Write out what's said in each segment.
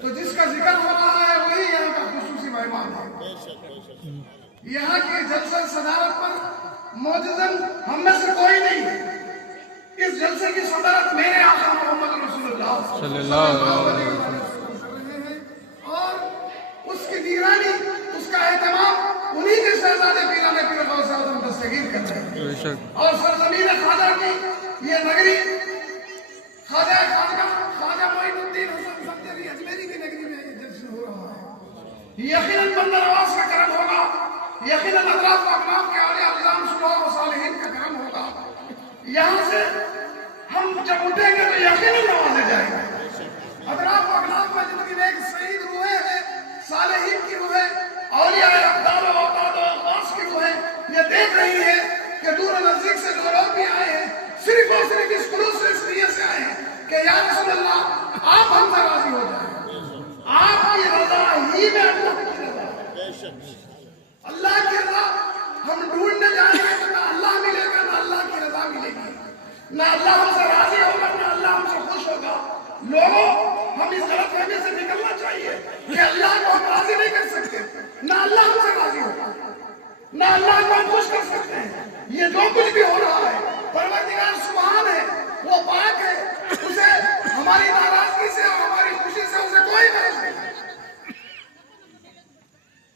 تو جس کا ذکر ہو رہا ہے وہی یہاں کا خصوصی مہمان ہے. یہاں کی جلسہ صدارت پر معجزن ہم میں سے کوئی نہیں ہے. اس جلسے کی صدارت میرے آقا محمد رسول اللہ صلی اللہ علیہ وسلم اور اس کی دیوانی اس کا اہتمام انہی کے شہزادے پیران پیر غوث اعظم دستگیر کر رہے ہیں. اور سرزمین خواجہ کی یہ نگری خواجہ معین الدین حسن سمجھری اجمیری کی نگری میں یہ جلسہ ہو رہا ہے. یقیناً بندہ نواز کا کرم ہوگا, یقیناً اطراف و اقناف کے اولیاء اعظام صلوات و صالحین کا کرم ہوگا. یہاں سے ہم جب اٹھیں گے تو یقیناً نوازے جائیں گے. اطراف و اقناف میں جتنی ایک سعید روحیں ہیں, صالحین کی روحیں, اولیاء اقدام و اوتاد و اقواس کی روحیں یہ دیکھ رہی ہیں کہ دور نزدیک سے جو لوگ بھی آئے ہیں صرف اور صرف اس خلوص سے, اس نیت سے آئے ہیں کہ یا رسول اللہ آپ ہم سے راضی ہو جائیں. آپ کی رضا ہی میں اللہ کی رضا ہے. اللہ کی رضا ہم ڈھونڈنے جائیں گے تو نہ اللہ ملے گا نہ اللہ کی رضا ملے گی, نہ اللہ ہم سے راضی ہوگا نہ اللہ ہم سے خوش ہوگا. لوگوں ہم اس غلط فہمی سے نکلنا چاہیے کہ اللہ کو ہم راضی نہیں کر سکتے, نہ اللہ ہم سے راضی ہوگا نہ اللہ کو ہم خوش کر سکتے ہیں. یہ جو کچھ بھی ہو رہا ہے پروردگار سبحان ہے, وہ پاک ہے, اسے ہماری ناراضگی سے اور ہماری خوشی سے اسے کوئی غرض نہیں.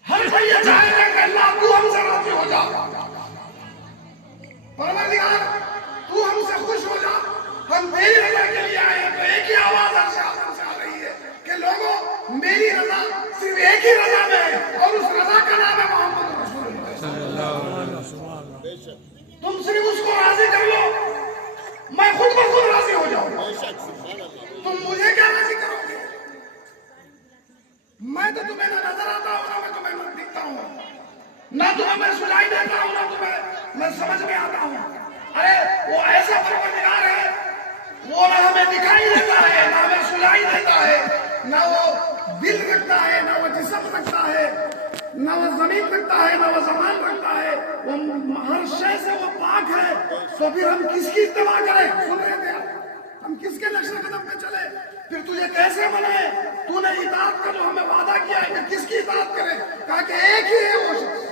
ہر کوئی یہ چاہے گا کہ اللہ تو ہم سے راضی ہو جا, پروردگار تو ہم سے خوش ہو جا. ہم تیری رضا کے لیے آئے ہیں تو ایک ہی آواز عرش اعظم سے آ رہی ہے کہ لوگوں میری رضا صرف ایک ہی رضا میں ہے اور اس رضا کا نام ہے محمد رسول اللہ صلی اللہ علیہ وسلم. تم صرف اس کو راضی کر لو, میں خود بخود راضی ہو جاؤں. تم مجھے کیا راضی کرو گے؟ میں تو تمہیں نہ نظر آتا ہوں نہ میں تمہیں دکھتا ہوں, نہ تمہیں میں سنائی دیتا ہوں نہ تمہیں میں سمجھ میں آتا ہوں. ارے وہ ایسا پروردگار ہے, وہ نہ ہمیں دکھائی دیتا ہے نہ ہمیں سنائی دیتا ہے, نہ وہ دل رکھتا ہے نہ وہ جسم رکھتا ہے, نہ وہ زمین رکھتا ہے نہ وہ زمان رکھتا ہے. وہ ہر شے سے وہ پاک ہے. تو پھر ہم کس کی اتباع کریں؟ سن رہے تھے ہم کس کے نقش قدم پہ چلے؟ پھر تجھے کیسے منائے؟ تو نے اطاعت کا جو ہمیں وعدہ کیا ہے کہ کس کی اطاعت کرے, کہا کہ ایک ہی ہے وہ شخص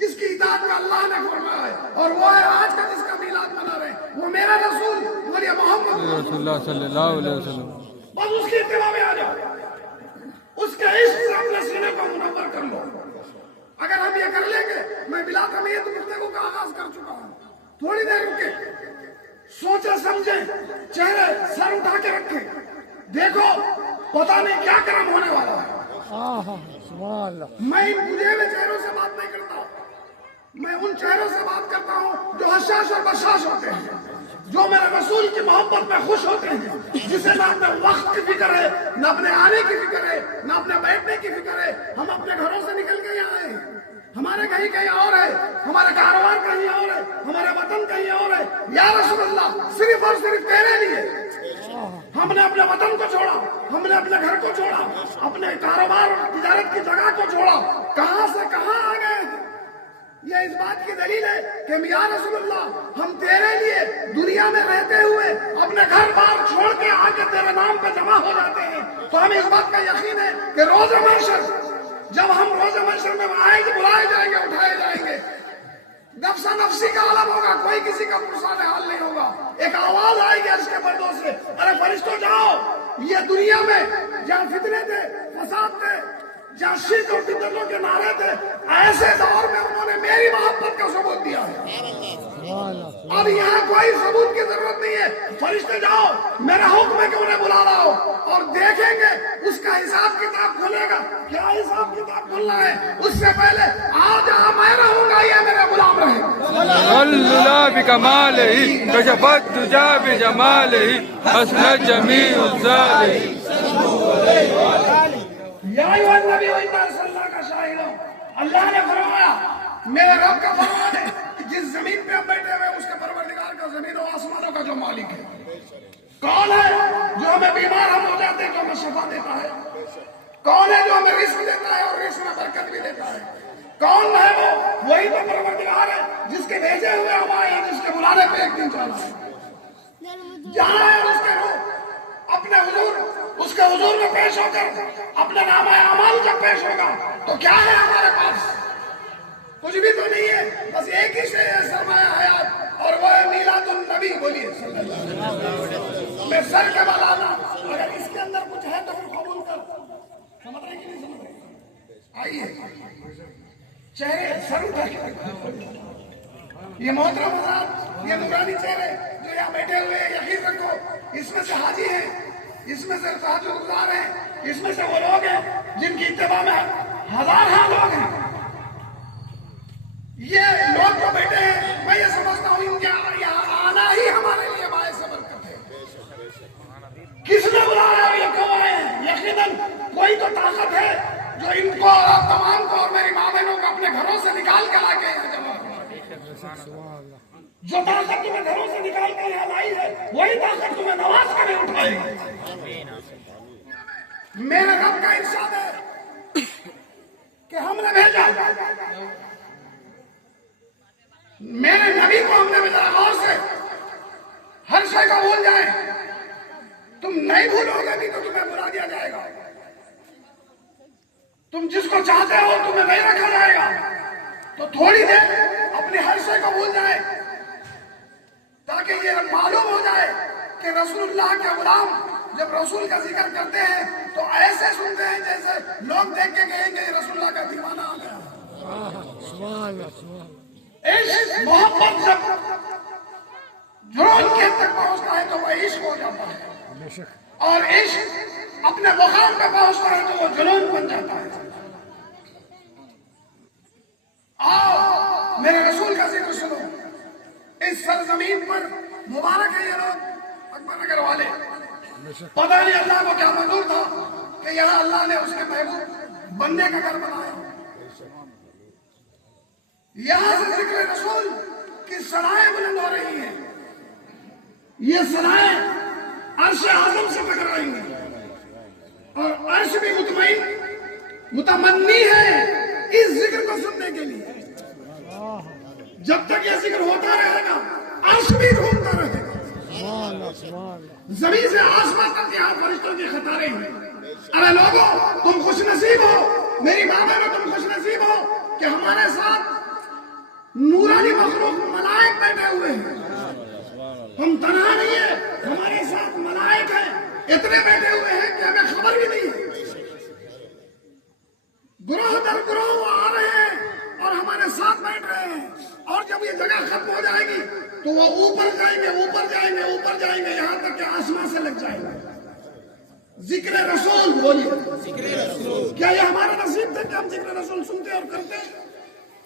جس کی اطاعت میں اللہ نے فرمایا ہے, اور وہ ہے آج کا جس کا میلاد منا رہے ہیں, وہ میرا رسول بولیے محمد رسول اللہ صلی اللہ علیہ وسلم. بس اس کی اتباع میں آ جاؤ, اس کے عشق سے اپنے سینے کو منور کر لو. اگر ہم یہ کر لیں گے, میں بلا تمیز گفتگو کا آغاز کر چکا ہوں, تھوڑی دیر رکے, سوچے سمجھے, چہرے سر اٹھا کے رکھیں, دیکھو پتہ نہیں کیا کرم ہونے والا ہے. میں ان بجھے ہوئے چہروں سے بات نہیں کرتا, میں ان چہروں سے بات کرتا ہوں جو حشاش اور بشاش ہوتے ہیں, جو میرے رسول کی محبت میں خوش ہوتے ہیں, جسے نہ اپنے وقت کی فکر ہے نہ اپنے آنے کی فکر ہے نہ اپنے بیٹھنے کی فکر ہے. ہم اپنے گھروں سے نکل کے یہاں آئے ہیں, ہمارے کہیں اور ہے, ہمارا کاروبار کہیں اور ہے, ہمارا وطن کہیں اور ہے. یا رسول اللہ صرف اور صرف تیرے لیے ہم نے اپنے وطن کو چھوڑا, ہم نے اپنے گھر کو چھوڑا, اپنے کاروبار اور تجارت کی جگہ کو چھوڑا, کہاں سے کہاں آ گئے. یہ اس بات کی دلیل ہے کہ یا رسول اللہ ہم تیرے لیے دنیا میں رہتے ہوئے اپنے گھر بار چھوڑ کے آ کے تیرے نام پہ جمع ہو جاتے ہیں. تو ہمیں اس بات کا یقین ہے کہ روز محشر, جب ہم روز محشر میں آئیں گے, بلائے جائیں گے, اٹھائے جائیں گے, نفسا نفسی کا عالم ہوگا, کوئی کسی کا پرسان حال نہیں ہوگا. ایک آواز آئے گی عرش کے پردوں سے, ارے فرشتوں جاؤ, یہ دنیا میں جہاں فتنے تھے, فساد تھے, جہاں شرک اور بدعتوں کے نعرے تھے, ایسے دور میں انہوں نے میری محبت کا ثبوت دیا ہے. اب یہاں کوئی ثبوت کی ضرورت نہیں ہے. فرشتے جاؤ, میرا حکم ہے کہ انہیں بلا رہا ہو, اور دیکھیں گے اس کا حساب کتاب کھلے گا. کیا حساب کتاب کھلنا ہے؟ اس سے پہلے آؤ جہاں میں رہوں گا یہ میرے غلام رہے. اللہ بکمالہ کشفت دجا بجمالہ حسنت جمیع الظالم. یا ایھا النبی انا ارسلناک شاہدا, اللہ نے فرمایا, میرے رب کا فرمان ہے کہ جس زمین پہ ہم بیٹھے ہوئے اس کے پروردگار کا, زمین و آسمانوں کا جو مالک ہے. کون ہے جو ہمیں بیمار ہم ہو جاتے ہیں جو ہمیں شفا دیتا ہے؟ کون ہے جو ہمیں رزق دیتا ہے اور رزق میں برکت بھی دیتا ہے؟ کون ہے وہ؟ وہی تو پروردگار ہے جس کے بھیجے ہوئے ہم آئے ہیں, جس کے بلانے پہ ایک دن چلا ہے, جہاں ہے اس کے روح. اپنے حضور اس کے حضور میں پیش ہو کر اپنا نام اعمال جب پیش ہوگا تو کیا ہے ہمارے پاس؟ کچھ بھی تو نہیں ہے، بس ایک ہی سے ہے سرمایہ حیات، اور وہ ہے میلاد النبی۔ بولیے صلی اللہ علیہ وسلم۔ میں سر کے بل آنا، اگر اس کے اندر کچھ ہے تو پھر قبول کر۔ سمجھ رہے کہ نہیں سمجھ رہے؟ آئیے چہرے سر اٹھا کے، یہ محترم حضرات، یہ نورانی چہرے جو یہاں بیٹھے ہوئے ہیں، یقین رکھو اس میں سے حاجی ہیں، اس میں سے تہجد گزار ہیں، اس میں سے وہ لوگ ہیں جن کی اتباع میں ہزارہ لوگ ہیں۔ یہ لوگ جو بیٹھے ہیں، میں یہ سمجھتا ہوں ان کے یہاں آنا ہی ہمارے لیے باعث برکت ہے۔ کس نے بلایا اور یہ کیوں آئے ہیں؟ یقیناً کوئی تو طاقت ہے جو ان کو اور تمام کو اور میری ماں بہنوں کو اپنے گھروں سے نکال کے لا کے یہاں جمع کروا دی۔ جو طاقت تمہیں گھروں سے نکال کر یہاں لائی ہے، وہی طاقت تمہیں نواز کے لیے اٹھائے گی۔ میرے رب کا ارشاد ہے کہ ہم نے بھیجا، میرے نبی کو ہم نے بھیجا۔ غور سے ہر شے کو بھول جائیں، تم نہیں بھولو گے بھی تو تمہیں بلا دیا جائے گا۔ تم جس کو چاہتے ہو تمہیں نہیں رکھا جائے گا، تو تھوڑی دیر اپنے ہر شے کو بھول جائے تاکہ یہ معلوم ہو جائے کہ رسول اللہ کے غلام جب رسول کا ذکر کرتے ہیں تو ایسے سنتے ہیں جیسے لوگ دیکھ کے کہیں گے رسول اللہ کا دیوانہ آ گیا۔ عشق محبت جب جنون کے حد تک پہنچتا ہے تو وہ عشق ہو جاتا ہے، اور عشق اپنے مقام پہ پہنچتا ہے تو وہ جنون بن جاتا ہے۔ آؤ میرے رسول کا ذکر سنو۔ اس سرزمین پر مبارک ہے یہ لوگ اکبر نگر والے، پتہ نہیں اللہ کو کیا منظور تھا کہ یہاں اللہ نے اس کے محبوب بندے کا گھر بنایا۔ یہاں سے ذکر رسول کی سرائیں بلند ہو رہی ہیں، یہ سرائیں عرش اعظم سے ٹکرائیں گی، اور عرش بھی مطمئن متمنی ہے اس ذکر کو سننے کے لیے۔ جب تک یہ ذکر ہوتا رہے گا عرش بھی ڈھونڈتا رہے گا، زمین سے آسمان تک یہاں فرشتوں کی قطاریں ہیں۔ ارے لوگوں تم خوش نصیب ہو، میری ماں بہنوں تم خوش نصیب ہو کہ ہمارے ساتھ نورانی مخلوق ملائک بیٹھے ہوئے ہیں۔ ہم تنہا نہیں ہیں، ہمارے ساتھ ملائک ہیں، اتنے بیٹھے ہوئے ہیں کہ ہمیں خبر بھی نہیں ہے۔ گروہ در گروہ وہ آ رہے ہیں اور ہمارے ساتھ بیٹھ رہے ہیں، اور جب یہ جگہ ختم ہو جائے گی تو وہ اوپر جائیں گے، اوپر جائیں گے، اوپر جائیں گے، یہاں تک کہ آسمان سے لگ جائیں گے۔ ذکر رسول، بولیے کیا یہ ہمارا نصیب تھا کہ ہم ذکر رسول سنتے اور کرتے؟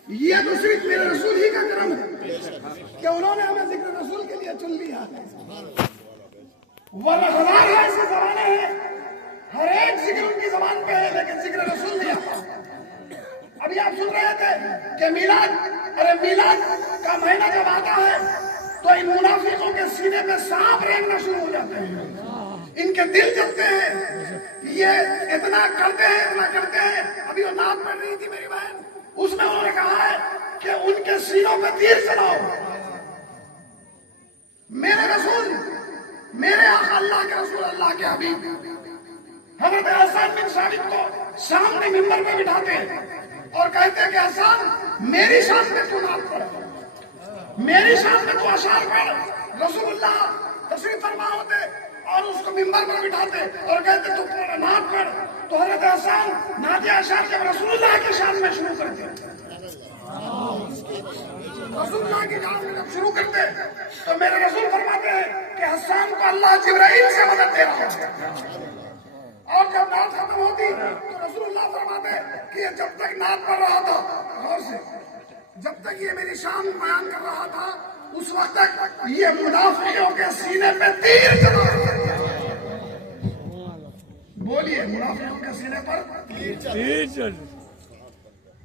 یہ تو صرف میرے رسول ہی کا کرم ہے کہ انہوں نے ہمیں ذکر رسول کے لیے چن لیا ہے، ورنہ ہزار ایسے زمانے ہیں ہر ایک ذکر ان کی زبان پہ ہے لیکن ذکر رسول نہیں آتا۔ ابھی آپ سن رہے تھے کہ میلاد، ارے میلاد کا مہینہ جب آتا ہے تو ان منافقوں کے سینے میں سانپ رینگنا شروع ہو جاتے ہیں، ان کے دل جلتے ہیں، یہ اتنا کرتے ہیں، اتنا کرتے ہیں۔ ابھی وہ نعت پڑھ رہی تھی میری بہن، اس میں انہوں نے کہا ہے کہ ان کے سینوں پہ تیر چلاؤ۔ میرے رسول، میرے آقا اللہ کے رسول، اللہ کے حبیب حضرت حسان بن ثابت کو سامنے منبر پہ بٹھاتے ہیں اور کہتے ہیں کہ حسان میری شان میں تو نعت پڑھ، میری شان میں تو اشعار پڑھ۔ رسول اللہ تشریف فرما ہوتے اور اس کو منبر پر بٹھاتے اور کہتے تو نعت پڑھ، تو حضرت حسان نعت اشعار جب رسول اللہ کی شان میں شروع کرتے، رسول اللہ کی شان میں جب شروع کرتے تو میرے رسول فرماتے ہیں کہ حسان کو اللہ جبرائیل سے مدد دے رہا ہے، اور جب نعت ختم ہوتی تو رسول اللہ فرماتے کہ یہ جب تک نعت پڑھ رہا تھا، غور سے جب تک یہ میری شان بیان کر رہا تھا اس وقت تک یہ منافقوں کے سینے پہ تیر چلا رہا تھا۔ بولیے منافقوں کے سینے پر تیر چل رہا ہے۔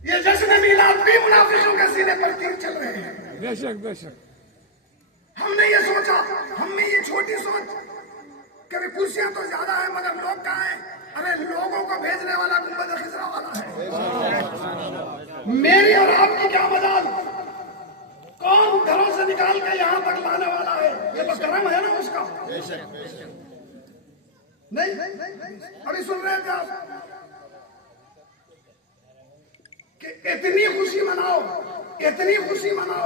یہ جشن میلاد بھی منافقوں کے سینے پر تیر چل رہے ہیں۔ بے شک بے شک۔ ہم نے یہ سوچا، ہم نے یہ چھوٹی سوچ کہ کرسیاں تو زیادہ ہیں مگر لوگ کہاں ہیں؟ ارے لوگوں کو بھیجنے والا گنبد خضرا والا ہے۔ میری اور آپ کی کیا مجال؟ کون گھروں سے نکال کے یہاں تک لانے والا ہے؟ یہ تو کرم ہے نا اس کا۔ نہیں ابھی سن رہے تھے آپ کہ اتنی خوشی مناؤ اتنی خوشی مناؤ